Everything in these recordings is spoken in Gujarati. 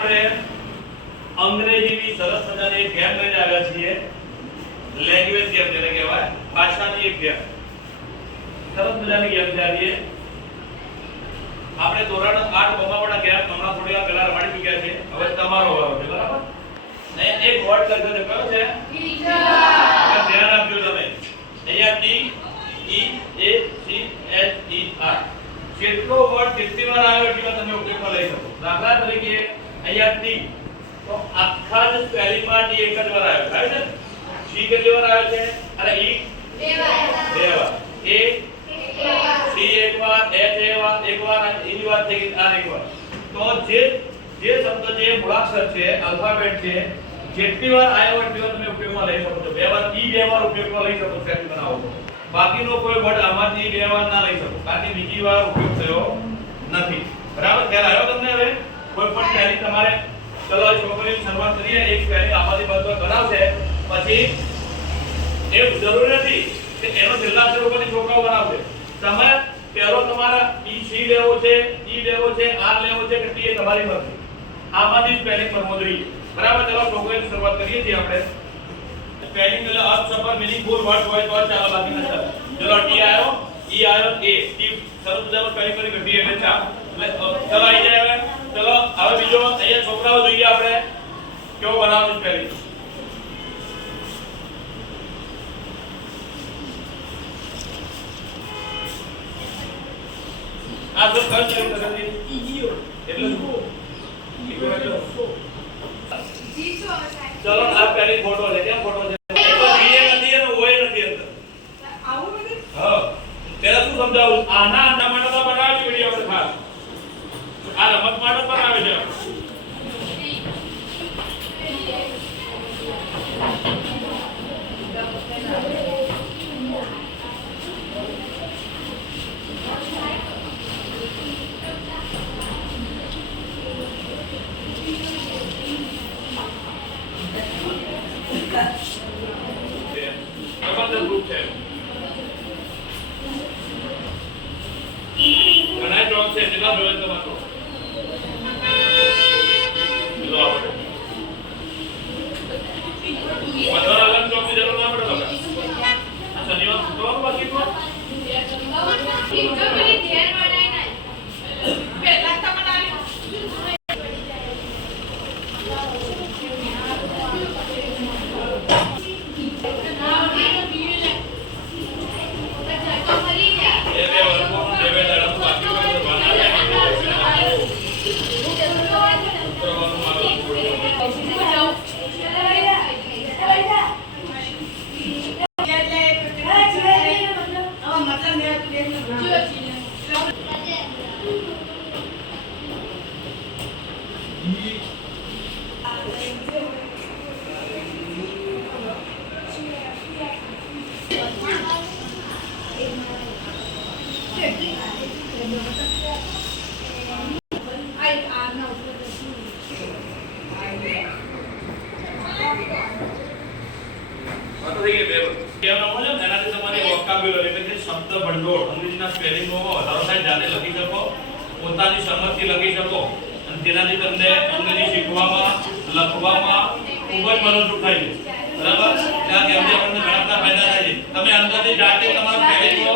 આપણે અંગ્રેજીની સરસ મજાની એક ગેમ લઈને આવ્યા છીએ, લેંગ્વેજ ગેમ જેને કહેવાય, ભાષાની એક ગેમ. સરસ મજાની ગેમ છે આજે. આપણે ધોરણ 8 બમાવાળા ગેમ હમણાં થોડી વાર પહેલા રમાડી ચૂક્યા છે. હવે તમારો વારો છે, બરાબર? ને એક વર્ડ લખ્યો છે, કયો છે? ટીચર. ધ્યાન આપજો તમે. અહીંયા T E A C H E R. કેટલો વર્ડ કેટલી વાર આવ્યો એટલી વાર તમે ઉપયોગમાં લઈ શકો. દાખલા તરીકે અહીંયા ટી, તો આખા જ સ્પેલિંગ માં ટી એક જ વાર આવ્યો, right છે? સી કેટલી વાર આવ્યો છે? અને ઈ બે વાર. એ સી એક વાર, એચ એક વાર, અને ઈ વાર થઈ ગઈ, આર એક વાર. તો જે શબ્દ જે મૂળાક્ષર છે, આલ્ફાબેટ છે, જેટલી વાર આવ્યો એટલી વાર તમે ઉપયોગમાં લઈ શકો છો. બે વાર ઉપયોગમાં લઈ શકો સ્પેલિંગ બનાવો તો. બાકીનો કોઈ વર્ડ આમાંથી બે વાર ના લઈ શકો, કારણ કે બીજી વાર ઉપયોગ થયો નથી. બરાબર? ખ્યાલ આવ્યો તમને? હવે કોઈ પણ સ્પેલિંગ તમારે, ચલો છોકરીની શરૂઆત કરીએ. એક સ્પેલિંગ આમાંથી બધો બનાવશે, પછી એ જરૂરી નથી કે એનો છેલ્લા અક્ષર ઉપરથી છોકરાઓ બનાવશે. તમે પહેલો તમારા ઈ સી લેવો છે, ઈ લેવો છે, આર લેવો છે કે ટી, એ તમારી મરજી. આમાંથી સ્પેલિંગ બનવો જોઈએ. બરાબર? ચલો છોકરીની શરૂઆત કરીએ છીએ આપણે. સ્પેલિંગ એટલે અર્થસભર મીનિંગફુલ વર્ડ હોય તો ચાલો, બાકી ન ચાલે. ચલો ટી આવ્યો, ઈ આવ્યો, એ ટી શરૂ થવાનું સ્પેલિંગ કરી ટી એટલે ચા. એટલે ચલો આવી જાય. હવે ચલો હવે બીજો અહીંયા છોકરાઓ જોઈએ આપણે કેવો બનાવવાનું સ્પેલિંગ. આ તો કઈ સ્પેલિંગ ઈજીઓ એટલે શું? ચલો આ સ્પેલિંગ ખોટો છે. કેમ ખોટો છે? સમજાવું. આના માટે તો બનાવ્યો વિડિયો આપણે ખાસ. આ રમત માટે બનાવે છે. જબરદસ્ત ગ્રુપ છે. છે કેટલા જોવે તો વાતો લો આપણે વધારે અલગ ચોકની જરૂર ના પડે. તમે આ શનિવાર શુક્રવાર બાકી તો ટીચર પેલી ધ્યાન બનાવી નાય પહેલા તો બનાવી. શબ્દ ભંડોળ અંગ્રેજીના સ્પેલિંગોમાં વધારો થાય, જાતે લખી શકો, પોતાની સમજથી લખી શકો, અને તેનાથી તમને અંગ્રેજી શીખવામાં, લખવામાં ખૂબ જ મદદરૂપ થાય છે. બરાબર? ત્યાં કેમકે આપણને ઘણા બધા ફાયદા થાય છે. તમે અંદરથી જાતે તમારા સ્પેલિંગો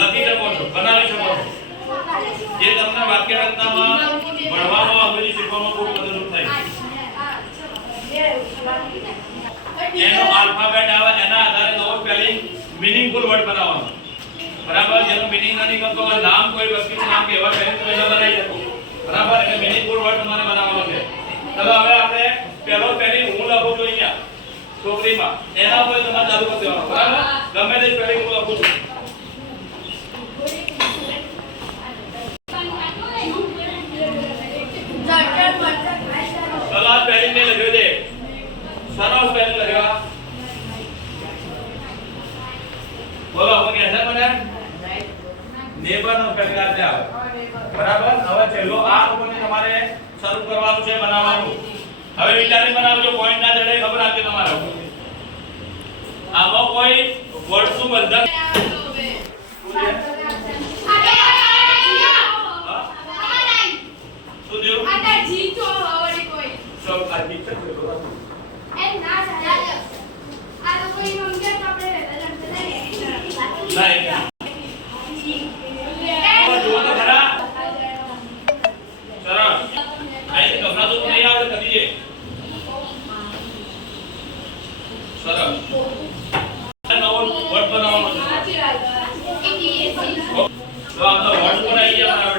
લખી શકો છો, બનાવી શકો છો, જે તમને વાક્ય રચનામાં, ભણવામાં, અંગ્રેજી શીખવામાં ખૂબ મદદરૂપ થાય છે. એનો આલ્ફાબેટ આવે, એના આધારે નવો સ્પેલિંગ મીનિંગફુલ વર્ડ બનાવવાનો. બરાબર? જેનો મીનિંગ નથી કરતો, નામ કોઈ વ્યક્તિનું નામ કે એવા સ્પેલિંગ તમે બનાવી શકો. બરાબર? એટલે મીનિંગફુલ વર્ડ તમારે બનાવવાનો છે. ચલો હવે આપણે પહેલો સ્પેલિંગ હું લખું છું અહીંયા છોકરીમાં, એના ઉપર તમારે ચાલુ કરી દેવાનું. બરાબર? ગમે તે સ્પેલિંગ હું લખું છું. ચલો આ સ્પેલિંગ ને લખ્યો છે, સરસ સ્પેલિંગ લખ્યો. બોલો હવે કેસે મને નેબર નો સ્પેલિંગ આપે આવે. બરાબર? હવે છેલ્લો આ લોકોને તમારે શરૂ કરવાનું છે, બનાવવાનું. હવે વિચારી બનાવજો, પોઈન્ટ ના જડે ખબર આપજો તમારે. આમાં કોઈ વર્ડ નું બંધન શું થયું? આ ઠીક છે એ ના ચાલે આ લોકો ઈ મંગે તો આપણે ના જુઓ તો ખરા સરસ આઈ કપડા તો નહીં આવડે કદી છે સરસ નવો વર્ડ બનાવવાનો છે તો આ વર્ડ બનાવી ગયા